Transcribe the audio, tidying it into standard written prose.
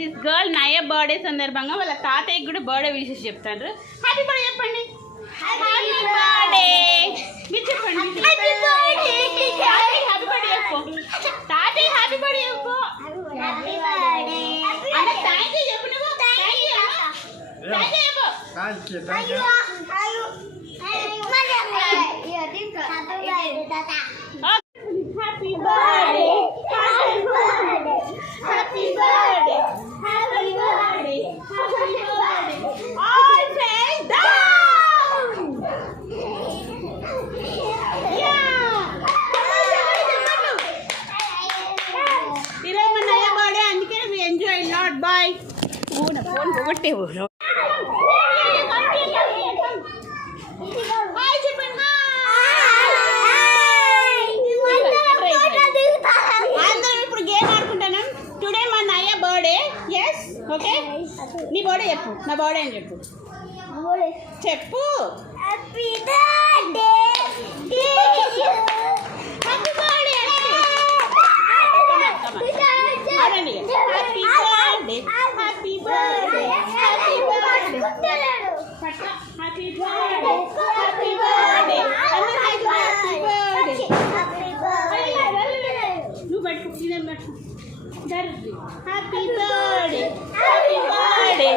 This girl నయ birthday సందర్భంగా వాళ్ళ తాతయ్యకి కూడా బర్త్డే విషెస్ చెప్తారు. హ్యాపీ బర్త్డే చెప్పండి. హ్యాపీ బర్త్డే మీరు చెప్పండి. హ్యాపీ బర్త్డే హ్యాపీ బర్త్డే చెప్పు. తాతయ్య హ్యాపీ బర్త్డే చెప్పు. హ్యాపీ బర్త్డే అన్న థ్యాంక్ యూ చెప్పు. నువ్వు థ్యాంక్ యూ చెప్పు. Thank you Happy birthday, happy birthday, happy birthday, happy birthday, happy birthday. All say down. Yeah. Today my Naya birthday, అందుకే we enjoy a lot. Bye. Oh, na phone పోగొట్టేవు. Hi, Chipan. Today మా నయ్య birthday. Yes okay నీ birthday చెప్పు. నా birthday అని చెప్పు. చెప్పు. Happy birthday happy birthday అనండి. Happy birthday happy birthday happy birthday happy birthday happy birthday నువ్వు పట్టుకు నేను పట్టుకు. Happy birthday, happy birthday.